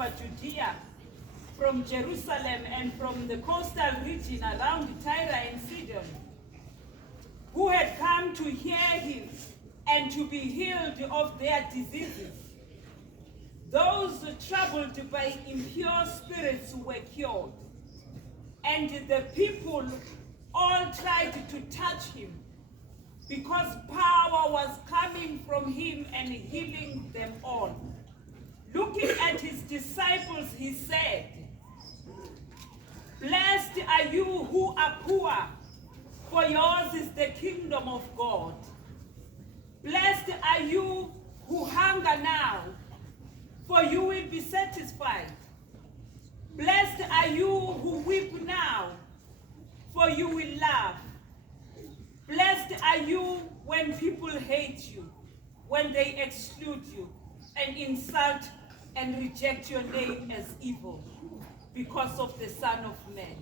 over Judea, from Jerusalem and from the coastal region around Tyre and Sidon, who had come to hear him and to be healed of their diseases. Those troubled by impure spirits were cured, and the people all tried to touch him, because power was coming from him and healing them all. Looking at his disciples, he said, "Blessed are you who are poor, for yours is the kingdom of God. Blessed are you who hunger now, for you will be satisfied. Blessed are you who weep now, for you will laugh. Blessed are you when people hate you, when they exclude you and insult and reject your name as evil because of the Son of Man.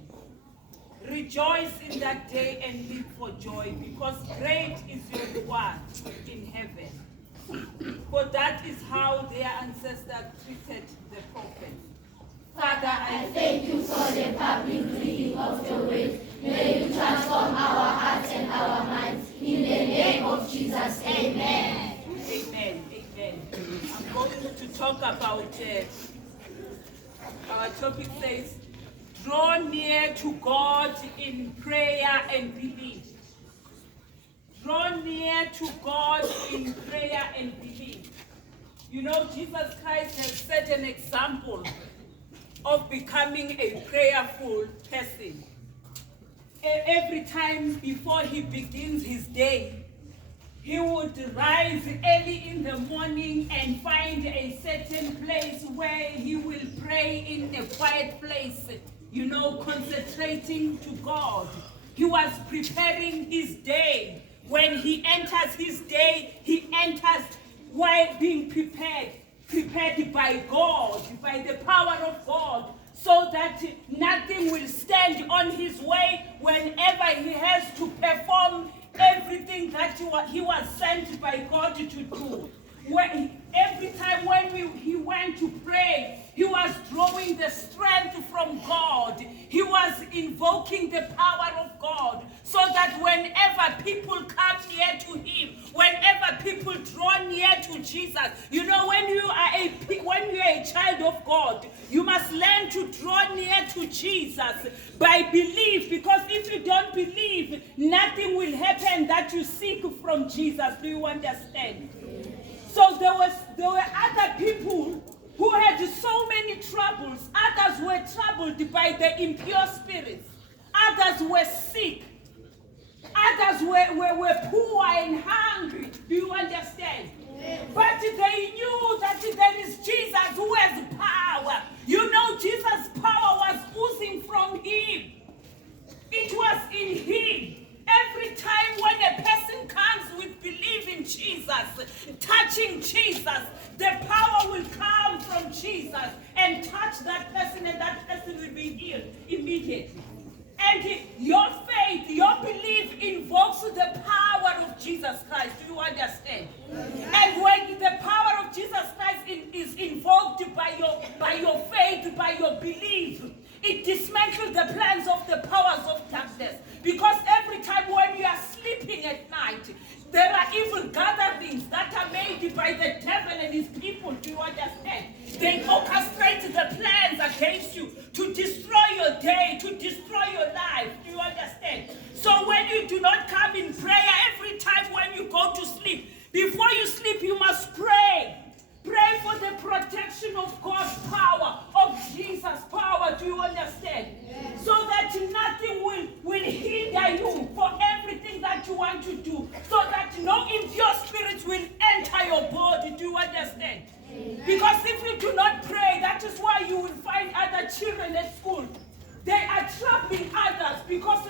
Rejoice in that day and leap for joy, because great is your reward in heaven. For that is how their ancestors treated the prophets." Father, I thank you for the public reading of your word. May you transform our hearts and our minds. In the name of Jesus, amen. Amen. Amen. I'm going to talk about, our topic says, draw near to God in prayer and belief. Draw near to God in prayer and belief. You know, Jesus Christ has set an example of becoming a prayerful person. Every time before he begins his day, he would rise early in the morning and find a certain place where he will pray in a quiet place, you know, concentrating to God. He was preparing his day. When he enters his day, he enters while being prepared by God, by the power of God, so that nothing will stand on his way whenever he has to perform everything that he was sent by God to do. Every time when he went to pray, he was drawing the strength from God. He was invoking the power of God, so that whenever people come near to him, whenever people draw near to Jesus, you know, when you are a child of God, you must learn to draw near to Jesus by belief, because if you don't believe, nothing will happen that you seek from Jesus. Do you understand? So there were other people who had so many troubles. Others were troubled by the impure spirits. Others were sick. Others were poor and hungry. Do you understand? But they knew that there is Jesus who has power. You know, Jesus' power was oozing from him. It was in him. Every time when a person comes with belief in Jesus, touching Jesus, the power will come from Jesus and touch that person, and that person will be healed immediately. And your faith, your belief invokes the power of Jesus Christ. Do you understand? And when the power of Jesus Christ is invoked by your faith, by your belief, it dismantles the plans of the powers of darkness. Because every time when you are sleeping at night, there are evil gatherings that are made by the devil and his people. Do you understand? They orchestrate the plans against you to destroy your day, to destroy your life. Do you understand? So when you do not come in prayer, every time when you go to sleep, before you sleep, you must pray. Pray for the protection of God's power, of Jesus' power. Do you understand? Yes. So that nothing will hinder you for everything that you want to do. So that no impure spirits will enter your body. Do you understand? Yes. Because if you do not pray, that is why you will find other children at school. They are troubling others because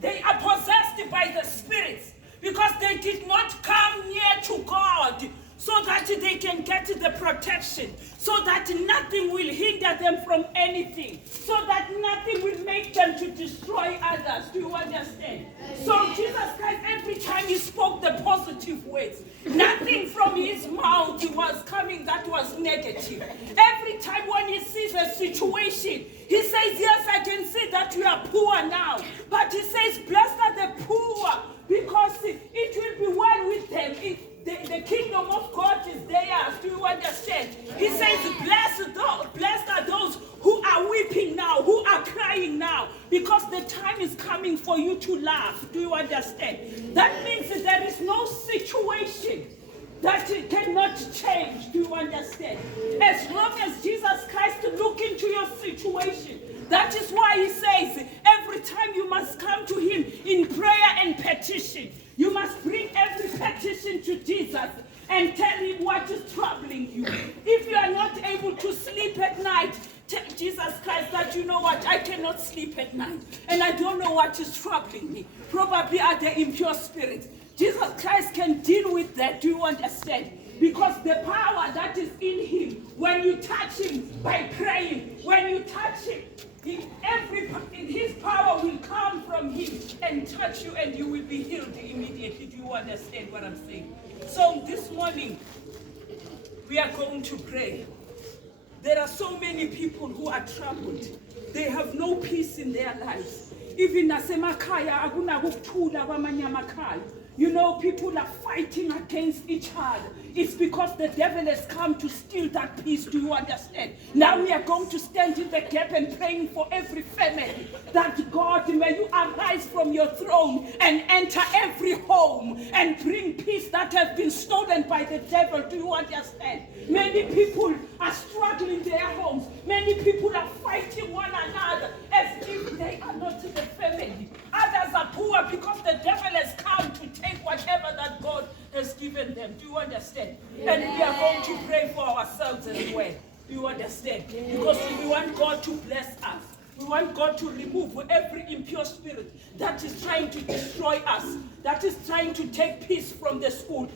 they are possessed by the spirits. Because they did not come near to God, so that they can get the protection, so so that nothing will hinder them from anything, so that nothing will make them to destroy others. Do you understand? So Jesus Christ, every time he spoke the positive words, nothing from his mouth was coming that was negative. Every time when he sees a situation, he says, yes, I can see that you are poor now. But he says, blessed are the poor, because it will be well with them. The kingdom of God is theirs. Do you understand? He says, blessed are those who are weeping now, who are crying now, because the time is coming for you to laugh. Do you understand? That means that there is no situation that it cannot change. Do you understand? As long as Jesus Christ look into your situation, that is why he says every time you must come to him in prayer and petition. You must bring every petition to Jesus and tell him what is troubling you. If you are not able to sleep at night, tell Jesus Christ that, you know what, I cannot sleep at night and I don't know what is troubling me. Probably are the impure spirits. Jesus Christ can deal with that. Do you understand? Because the power that is in him, when you touch him by praying, when you touch him, his power will come from him and touch you, and you will be healed immediately. Do you understand what I'm saying? So this morning, we are going to pray. There are so many people who are troubled. They have no peace in their lives. Even nasemakhaya akunakuthula kwamanye amakhaya. You know, people are fighting against each other. It's because the devil has come to steal that peace. Do you understand? Now we are going to stand in the gap and praying for every family. That God, may you arise from your throne and enter every home and bring peace that has been stolen by the devil. Do you understand? Many people are struggling in their homes. Many people are fighting one another as if they are not the family. Others are poor because the devil has come to take whatever that God has given them. Do you understand? Yeah. And we are going to pray for ourselves as well. Do you understand? Yeah. Because we want God to bless us. We want God to remove every impure spirit that is trying to destroy us, that is trying to take peace from the school.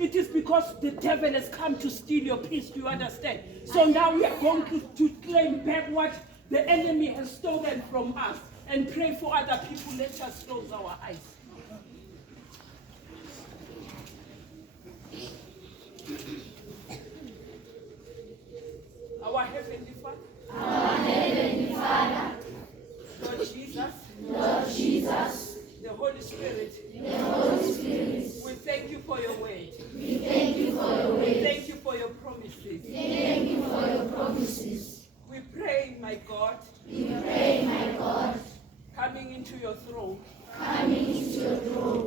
It is because the devil has come to steal your peace. Do you understand? So now we are going to claim back what the enemy has stolen from us and pray for other people. Let us close our eyes. Our Heavenly Father, Lord Jesus, the Holy Spirit, we thank you for your word. We thank you for your promises. We pray, my God, coming into your throne,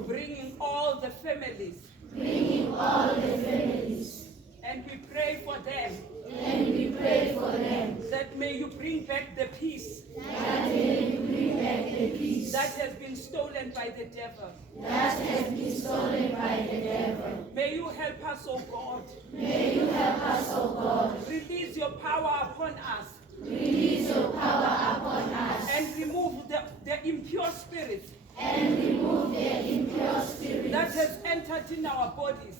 bringing all the families, and we pray for them. That may you bring back the peace. That has been stolen by the devil. May you help us, oh God. Release your power upon us. And remove the impure spirits. That has entered in our bodies.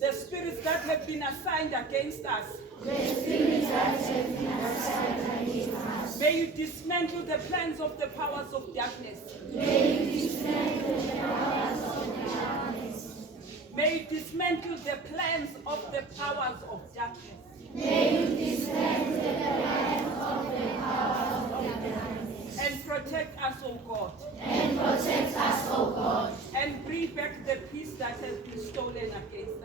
The spirits that have been assigned against us. May you dismantle the plans of the powers of darkness. May you dismantle the plans of the powers of darkness. And protect us, O God. And bring back the peace that has been stolen against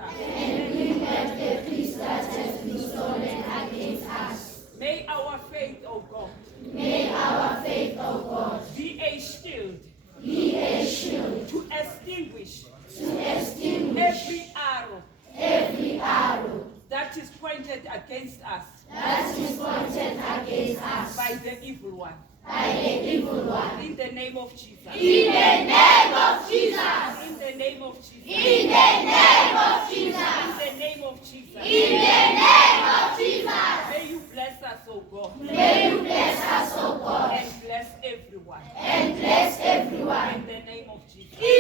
us. May our faith, O God, be a shield to extinguish every arrow that is pointed against us by the evil one. In the name of Jesus. May you bless us, O God. And bless everyone. everyone. In the name of Jesus.